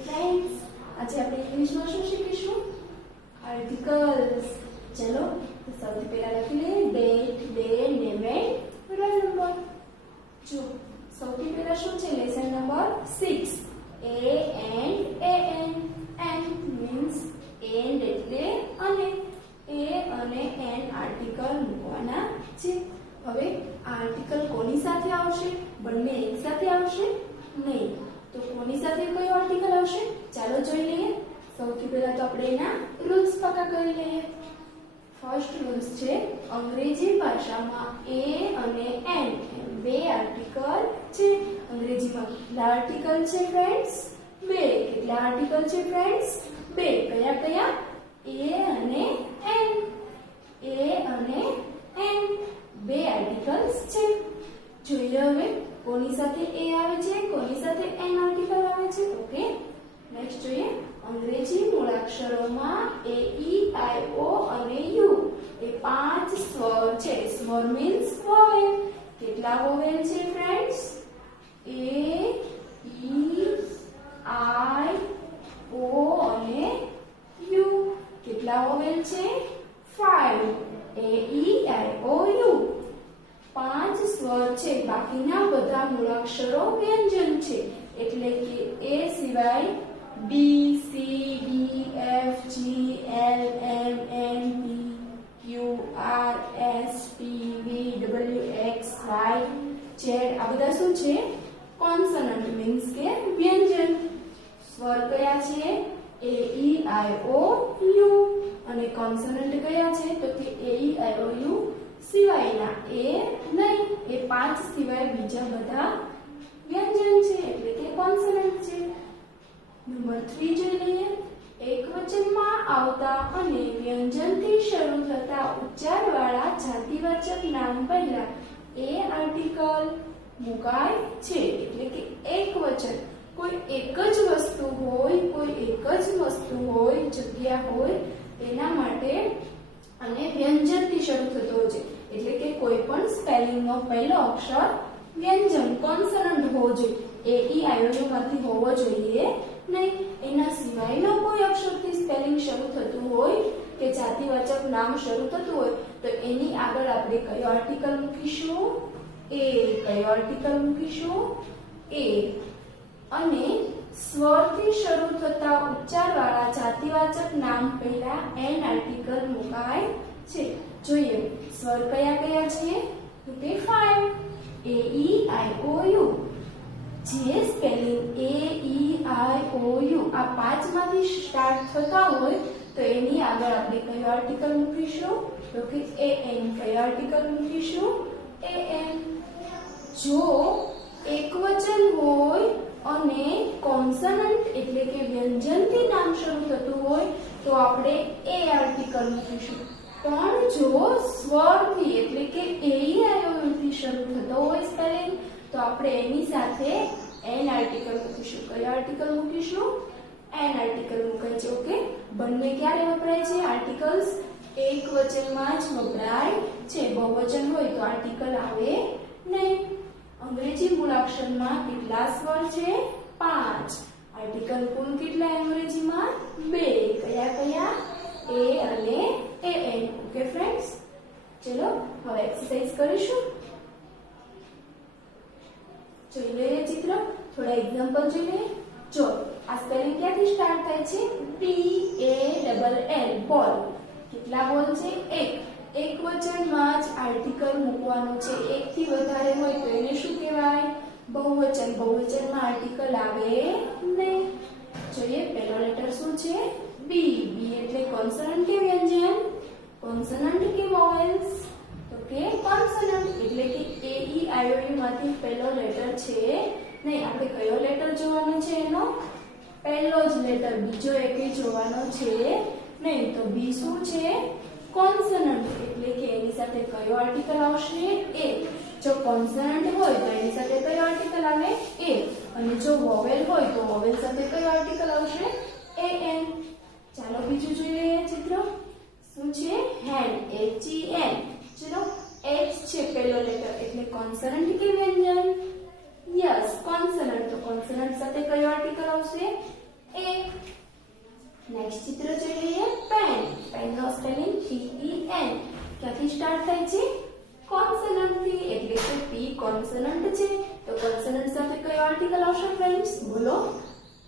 Friends, आज આપણે ઇંગ્લિશમાં શું શીખીશું? આર્ટિકલ્સ. ચલો તો સૌથી પહેલા લખી લઈએ date, day, name and roll number. જો સૌથી પહેલા શું છે? Lesson number 6 A and an. An means and એટલે અને a અને n આર્ટિકલ મૂકવાના છે. હવે આર્ટિકલ કોની સાથે આવશે? બંને એક સાથે આવશે નહીં. તો કોની સાથે કયો આર્ટિકલ આવશે? ચાલો જોઈ લઈએ. સૌથી પહેલા તો આપણે એના રૂલ્સ પક્કા કરી લઈએ. ફર્સ્ટ રૂલ્સ છે અંગ્રેજી ભાષામાં a અને n બે આર્ટિકલ છે. અંગ્રેજીમાં કેટલા આર્ટિકલ છે ફ્રેન્ડ્સ? બે. કેટલા આર્ટિકલ છે ફ્રેન્ડ્સ? બે. કયા કયા? a અને n. a અને n બે આર્ટિકલ્સ છે. જોઈએ હવે કોની સાથે a આવે છે, કોની સાથે n આર્ટિકલ આવે છે. ઓકે, નેક્સ્ટ જોઈએ. અંગ્રેજી મૂળાક્ષરોમાં a e i o અને u એ પાંચ સ્વર છે. સ્વર મીન્સ વોવેલ. કેટલા વોવેલ છે friends? a e i o અને u. કેટલા વોવેલ છે? 5. a e i o u. પાંચ સ્વર છે. બાકીના બધા મૂળાક્ષરો વ્યંજન છે. એટલે કે a સિવાય b, c, d, f, g, l, m, n, p, q, r, s, t, v, w, x, y, z આ બધા શું છે? કોન્સોનન્ટ મીન્સ કે વ્યંજન. સ્વર કયા છે? a e i o u. અને કોન્સોનન્ટ કયા છે? તો કે a e i o u સિવાયના. એ નહીં, એ પાંચ સિવાય બીજા બધા વ્યંજન છે એટલે કે કોન્સોનન્ટ છે. નંબર 3 જોઈ લઈએ. એકવચનમાં આવતા અને વ્યંજનથી શરૂ થતા ઉચ્ચારવાળા જાતિવાચક નામ પહેલા એ આર્ટિકલ મુકાય છે. એટલે કે એકવચન કોઈ એક જ વસ્તુ હોય, કોઈ એક જ વસ્તુ હોય, જગ્યા હોય તેના માટે અને વ્યંજનથી શરૂ થતો હોય છે. એટલે કે કોઈ પણ સ્પેલિંગનો પહેલો અક્ષર વ્યંજન કોન્સોનન્ટ હોવો જોઈએ. a e i o u માંથી હોવો જોઈએ નહીં. એના સિવાયનો કોઈ અક્ષરથી સ્પેલિંગ શરૂ થતું હોય કે જાતિવાચક નામ શરૂ થતું હોય તો એની આગળ આપણે કયો આર્ટિકલ મૂકીશું? a. કયો આર્ટિકલ મૂકીશું? a. અને સ્વરથી શરૂ થતા ઉચ્ચારવાળા જાતિવાચક નામ પહેલા n આર્ટિકલ મુકાય છે. જોઈએ સ્વર કયા કયા છે? તો કે 5. a e i o u. જે spelling a e i o u આ પાંચમાંથી સ્ટાર્ટ થતા હોય તો એની આગળ આપણે કયો આર્ટિકલ મૂકીશું? તો કે an. કયો આર્ટિકલ મૂકીશું? an. જો એકવચન હોય અને કોન્સોનન્ટ એટલે કે વ્યંજનથી નામ શરૂ થતું હોય તો આપણે a આર્ટિકલ મૂકીશું. પણ જો સ્વરથી એટલે કે a e i o u થી શરૂ થતો હોય સ્પેલિંગ તો આપણે એની સાથે n આર્ટિકલ મૂકીશું. કયો આર્ટિકલ મૂકીશું? n આર્ટિકલ મુકાય છે. ઓકે, બંને ક્યારે વપરાય છે આર્ટિકલ્સ? એકવચનમાં જ વપરાય છે. બહુવચન હોય તો આર્ટિકલ આવે નહીં. અંગ્રેજી મૂળાક્ષરમાં કેટલા સ્વર છે? 5. આર્ટિકલ કુલ કેટલા અંગ્રેજીમાં? 2. કયા કયા? a અને an. ઓકે ફ્રેન્ડ્સ, ચલો હવે એક્સરસાઇઝ કરીશું. જોઈ લઈએ ચિત્ર. થોડા એક્ઝામ્પલ જોઈ લઈએ. જો આ સ્પેલિંગ ક્યાંથી સ્ટાર્ટ થાય છે? b a l બોલ. કેટલા બોલ છે? 1. એકવચનમાં જ આર્ટિકલ મૂકવાનું છે. એકથી વધારે હોય તો એને શું કહેવાય? બહુવચન. બહુવચનમાં આર્ટિકલ આવે નહીં. જોઈએ પહેલો લેટર શું છે? b. b એટલે કોન્સોનન્ટ કે વ્યંજન? કોન્સોનન્ટ કે વોવેલ્સ? તો કે કોન્સોનન્ટ. એટલે કે a e i o u માંથી પહેલો લેટર છે નહીં. આપણે કયો લેટર જોવાનો છે? એનો પહેલો જ લેટર. બીજો એકે જોવાનો છે નહીં. તો b શું છે? કોન્સોનન્ટ. એટલે કે એની સાથે કયો આર્ટિકલ આવશે? a. જો કોન્સોનન્ટ હોય તો એની સાથે કયો આર્ટિકલ આવે? a. અને જો વોવેલ હોય તો વોવેલ સાથે કયો આર્ટિકલ આવશે? an. ચાલો બીજું જોઈ લઈએ ચિત્ર. શું છે? હેન્ડ. h e n. ચલો h છે પહેલો લેટર એટલે કોન્સોનન્ટ કે વ્યંજન? Yes, consonant. તો કોન્સોનન્ટ સાથે કયો આર્ટિકલ આવશે? કોન્સનન્ટ છે તો કોન્સનન્ટ સાથે કયો આર્ટિકલ આવશે ફ્રેન્ડ્સ બોલો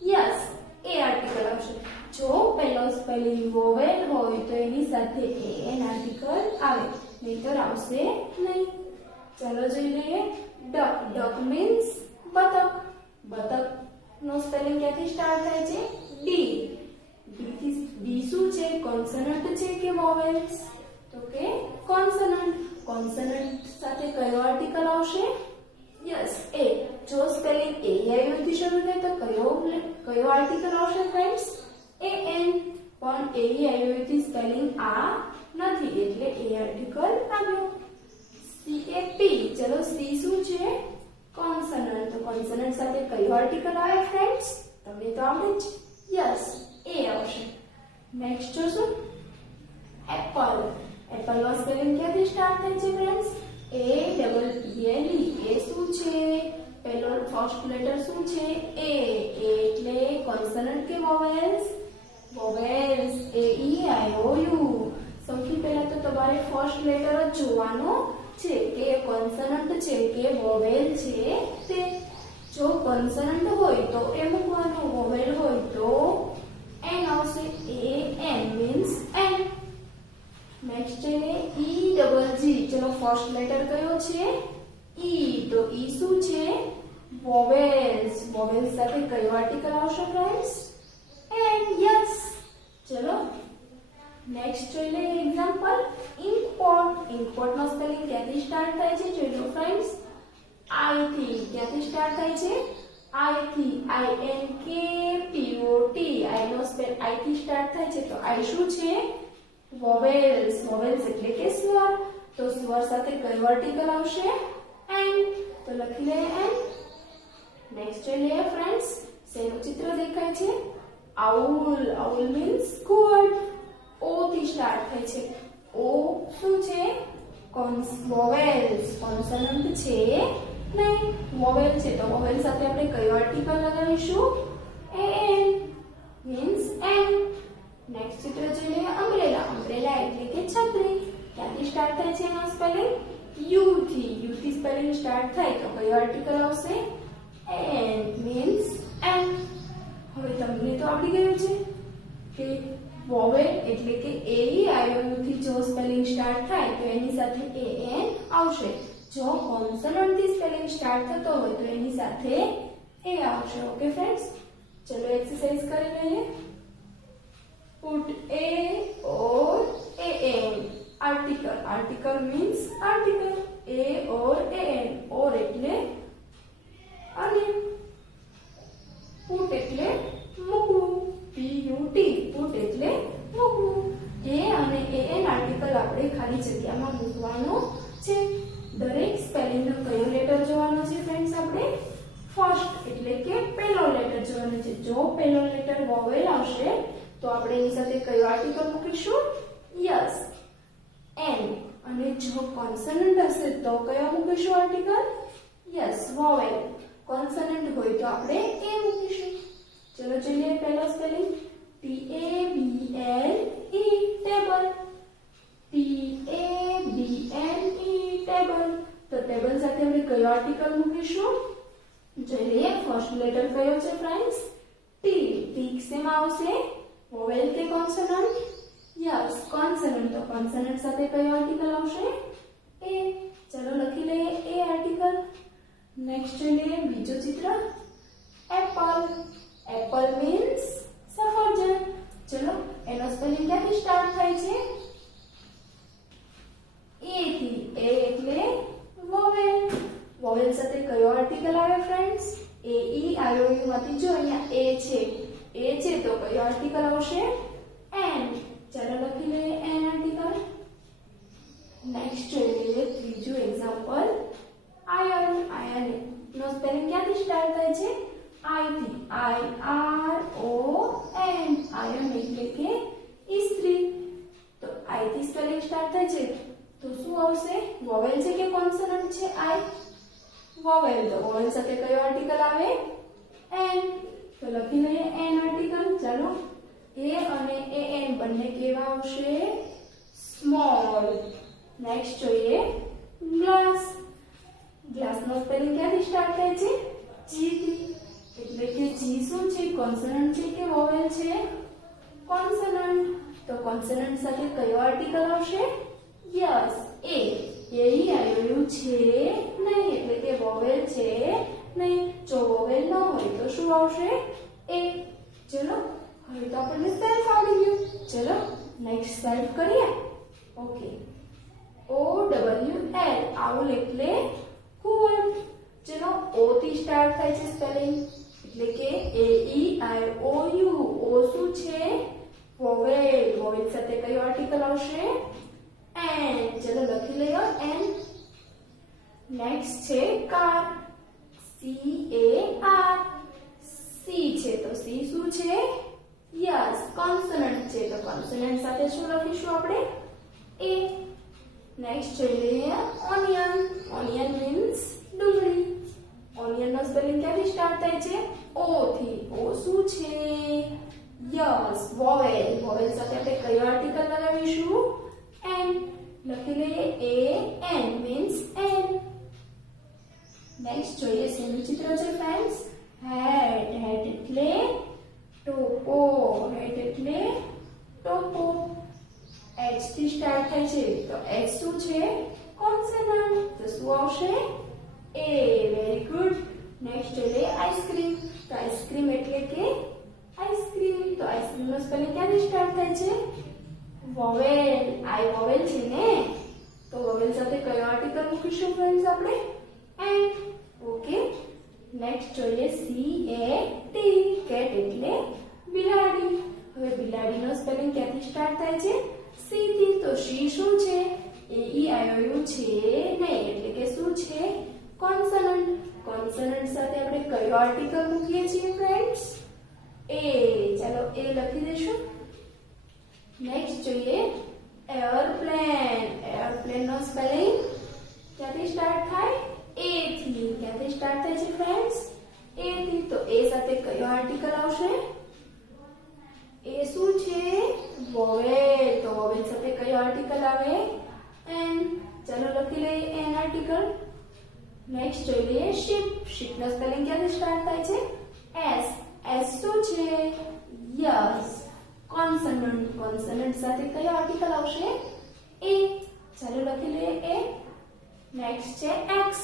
યસ એ આર્ટિકલ આવશે જો પહેલો સ્પેલિંગ વોવેલ હોય તો એની સાથે એન આર્ટિકલ આવે નહીતર આવશે નહીં ચલો જોઈ લઈએ ડક ડક મીન્સ બતક બતક નો સ્પેલિંગ ક્યાંથી સ્ટાર્ટ થાય છે ડી ડી શું છે કોન્સનન્ટ છે કે વોવેલ્સ તો કે કોન્સનન્ટ કોન્સનન્ટ સાથે કયો આર્ટિકલ આવશે યસ એ જો સ્પેલિંગ એ આઈ થી શરૂ થાય તો કયો આર્ટિકલ આવશે ફ્રેન્ડ્સ એ એન પણ એ આઈ થી સ્પેલિંગ આ નથી એટલે એ આર્ટિકલ આવ્યો સી એ પી ચલો સી શું છે કોન્સનન્ટ તો કોન્સનન્ટ સાથે કયો આર્ટિકલ આવે ફ્રેન્ડ્સ તમને તો આવડે જ યસ એ આવશે નેક્સ્ટ જોશું એપલ એપલ નો સ્પેલિંગ ક્યાંથી સ્ટાર્ટ થાય છે ફ્રેન્ડ્સ એ ડબલ પી એલ ઈ એ શું છે પહેલો ફર્સ્ટ લેટર શું છે એ એટલે કોન્સનન્ટ કે vowels vowels A E I O you સૌથી પહેલા તો તમારે ફર્સ્ટ લેટર જ જોવાનો છે કે કોન્સનન્ટ છે કે વોવેલ છે તે જો કોન્સનન્ટ હોય તો એ મૂકવાનું વોવેલ હોય તો એન આવશે A N means an next છે ઈ ડબલ જી ચલો ફર્સ્ટ લેટર કયો છે ઈ તો ઈ શું છે વોવેલ્સ વોવેલ્સ સાથે કયો આર્ટિકલ આવશે ફ્રેન્ડ્સ એન યસ ચલો નેક્સ્ટ જોઈ લઈએ એક્ઝામ્પલ ઇન્કપોર્ટ ઇન્કપોર્ટ નો સ્પેલિંગ ક્યાંથી સ્ટાર્ટ થાય છે જોઈ લો ફ્રેન્ડ્સ આઈ થી ક્યાંથી સ્ટાર્ટ થાય છે આઈ થી આઈ એન કે પી O T I no spell આઈ થી સ્ટાર્ટ થાય છે તો આઈ શું છે વોવેલ્સ વોવેલ્સ એટલે કે સ્વર તો સ્વર સાથે કયો આર્ટિકલ આવશે એન તો લખી લઈએ એન નેક્સ્ટ જોઈ લઈએ ફ્રેન્ડ્સ શેનું ચિત્ર દેખાય છે આઉલ આઉલ મીન્સ ઘુવડ ઓ થી સ્ટાર્ટ થાય છે ઓ શું છે વોવેલ્સ કોન્સનન્ટ છે નહીં વોવેલ છે તો વોવેલ સાથે આપણે કયો આર્ટિકલ લગાવીશું એન મીન્સ એન નેક્સ્ટ ચિત્ર જોઈએ અમ્બ્રેલા અમ્બ્રેલા એટલે કે છત્રી ક્યાંથી સ્ટાર્ટ થાય છે એનો સ્પેલિંગ યુ થી સ્પેલિંગ સ્ટાર્ટ થાય તો કયો આર્ટિકલ આવશે એન મીન્સ એન હવે તમને તો આવડી ગયું છે કે વોવેલ એટલે કે એ આઈ ઓ યુ થી જો સ્પેલિંગ સ્ટાર્ટ થાય તો એની સાથે એ એન આવશે જો કોન્સનન્ટ થી સ્પેલિંગ સ્ટાર્ટ થતો હોય તો એની સાથે એ આવશે ઓકે ફ્રેન્ડ્સ ચલો એક્સરસાઇઝ કરી લઈએ put a or an article article means article a or an or એટલે અને put એટલે મૂકવું p u t put એટલે મૂકવું a અને an આર્ટિકલ આપણે ખાલી જગ્યામાં મૂકવાનો છે દરેક સ્પેલિંગ નો કયો લેટર જોવાનો છે ફ્રેન્ડ્સ આપણે ફર્સ્ટ એટલે કે પહેલો લેટર જોવાનો છે જો પહેલો લેટર વોવેલ આવશે તો આપણે એની સાથે કયો આર્ટિકલ મૂકીશું યસ એન અને જો કોન્સનન્ટ હશે તો કયો મૂકીશું આર્ટિકલ યસ વોવેલ કોન્સનન્ટ હોય તો આપણે એ મૂકીશું ચલો જોઈએ પહેલો spelling T A B L E table T A B L E table તો ટેબલ સાથે આપણે કયો આર્ટિકલ મૂકીશું જોઈએ ફર્સ્ટ લેટર કયો છે ફ્રેન્ડ્સ ટી ટી શેમાં આવશે વોવેલ કે કોન્સનન્ટ યસ કોન્સનન્ટ તો કોન્સનન્ટ સાથે કયો આર્ટિકલ આવશે એ ચલો લખી લઈએ એ આર્ટિકલ નેક્સ્ટ જોઈએ બીજો ચિત્ર એપલ એપલ મીન્સ સફરજન ચલો એનો સ્પેલિંગ ક્યાંથી સ્ટાર્ટ થાય છે એ થી એ એટલે વોવેલ વોવેલ સાથે કયો આર્ટિકલ આવે friends A E I O you માંથી જો અહીંયા એ છે તો કયો આર્ટિકલ આવશે એન ચલો લખી લઈએ એન આર્ટિકલ નેક્સ્ટ જોઈએ ત્રીજું એક્ઝામ્પલ આયર્ન આયર્ન નો સ્પેલિંગ ક્યાંથી સ્ટાર્ટ થાય છે આઈ થી I R O N iron એટલે કે ઇસ્ત્રી તો આઈ થી સ્પેલિંગ સ્ટાર્ટ થાય છે તો શું આવશે વોવેલ છે કે કોન્સનન્ટ છે આઈ વોવેલ તો વોવેલ સાથે કયો આર્ટિકલ આવે એન તો લખી લઈએ એન આર્ટિકલ ચલો એ અને એ એન બંને કેવા આવશે સ્મોલ નેક્સ્ટ જોઈએ ગ્લાસ ગ્લાસનો સ્પેલિંગ ક્યાંથી સ્ટાર્ટ થાય છે? જી થી. એટલે કે જી શું છે? કોન્સનન્ટ છે કે વોવેલ છે? કોન્સનન્ટ. તો કોન્સનન્ટ સાથે કયો આર્ટિકલ આવશે? Yes, A. A E I O you છે નહીં, એટલે કે વોવેલ છે નહીં. જો વોવેલ ન હોય તો શું આવશે? એ. ચલો હવે તો આપણને સેલ્ફ આવડી ગયું. ચલો નેક્સ્ટ સેલ્ફ કરીએ. Okay. O W L, owl એટલે કુવર. ચલો ઓ થી સ્ટાર્ટ થાય છે સ્પેલિંગ, એટલે કે એ ઈ આઈ ઓ યુ. ઓ શું છે? વોવેલ. વોવેલ સાથે કયો આર્ટિકલ આવશે? એન. ચલો લખી લઈએ એન. નેક્સ્ટ છે car. C A R. C છે તો સી શું છે? યસ, કોન્સનન્ટ છે તો કોન્સનન્ટ સાથે શું લખીશું આપણે? એ. નેક્સ્ટ જોઈ લઈએ ઓનિયન. ઓનિયન મીન્સ ડુંગળી. ઓનિયન નો સ્પેલિંગ ક્યાંથી સ્ટાર્ટ થાય છે? ઓ થી. ઓ શું છે? Yes, vowel. વોવેલ સાથે આપણે કયો આર્ટિકલ લગાવીશું? એન. લખી લઈએ A N means an. Next જોઈએ શેનું ચિત્ર છે ફ્રેન્ડ્સ? હેડ. હેડ એટલે ટોપો. હેડ એટલે ટોપો. એચ થી સ્ટાર્ટ થાય છે તો એચ શું છે? કોન્સનન્ટ. તો શું આવશે? એ. Very good. નેક્સ્ટ જોઈએ આઈસ્ક્રીમ. તો આઈસ્ક્રીમ એટલે કે આઈસ્ક્રીમ. તો આઈસ્ક્રીમ નો સ્પેલિંગ ક્યાંથી સ્ટાર્ટ થાય છે? વોવેલ. આઈ વોવેલ છે ને, તો વોવેલ સાથે કયો આર્ટિકલ મૂકીશું ફ્રેન્ડ્સ આપણે? એન. ઓકે. નેક્સ્ટ જોઈએ સી એ ટી. કેટ એટલે બિલાડી. હવે બિલાડીનો સ્પેલિંગ ક્યાંથી સ્ટાર્ટ થાય છે? સી થી. તો સી શું છે? એ ઈ આઈ ઓ યુ છે નહીં, એટલે કે શું છે? કોન્સનન્ટ. કોન્સનન્ટ સાથે આપણે કયો આર્ટિકલ મૂકીએ છીએ ફ્રેન્ડ્સ? એ. ચાલો એ લખી દઈશું. નેક્સ્ટ જોઈએ એરોપ્લેન. એરોપ્લેન નો સ્પેલિંગ ક્યાંથી સ્ટાર્ટ થાય? એ થી. ક્યાંથી સ્ટાર્ટ થાય છે ફ્રેન્ડ્સ? એ થી. તો એ સાથે કયો આર્ટિકલ આવશે? એ શું છે? વોવેલ. તો વોવેલ સાથે કયો આર્ટિકલ આવે? એન. ચલો લખી લઈએ એન આર્ટિકલ. નેક્સ્ટ જોઈ લઈએ શિપ. શિપ નો સ્પેલિંગ ક્યાંથી સ્ટાર્ટ થાય છે? એસ. એસ શું છે? યસ, કોન્સનન્ટ. કોન્સનન્ટ સાથે કયો આર્ટિકલ આવશે? એ. ચાલો લખી લઈએ એ. નેક્સ્ટ છે એક્સ.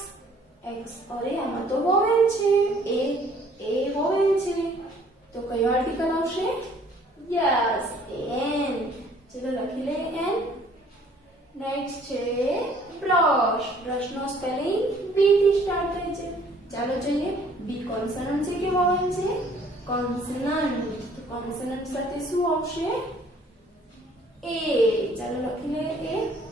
એક્સ. અરે આમાં તો વોવેલ છે. એ વોવેલ છે તો કયો આર્ટિકલ આવશે? Yes, an. ચલો લખી લઈએ એન. નેક્સ્ટ છે બ્રશ. બ્રશ નો સ્પેલિંગ બી થી સ્ટાર્ટ થાય છે. ચાલો જોઈએ બી કોન્સનન્ટ છે કે વોવેલ છે? કોન્સનન્ટ. કોન્સનન્ટ સાથે શું આવશે? એ. ચાલો લખી લઈએ એ.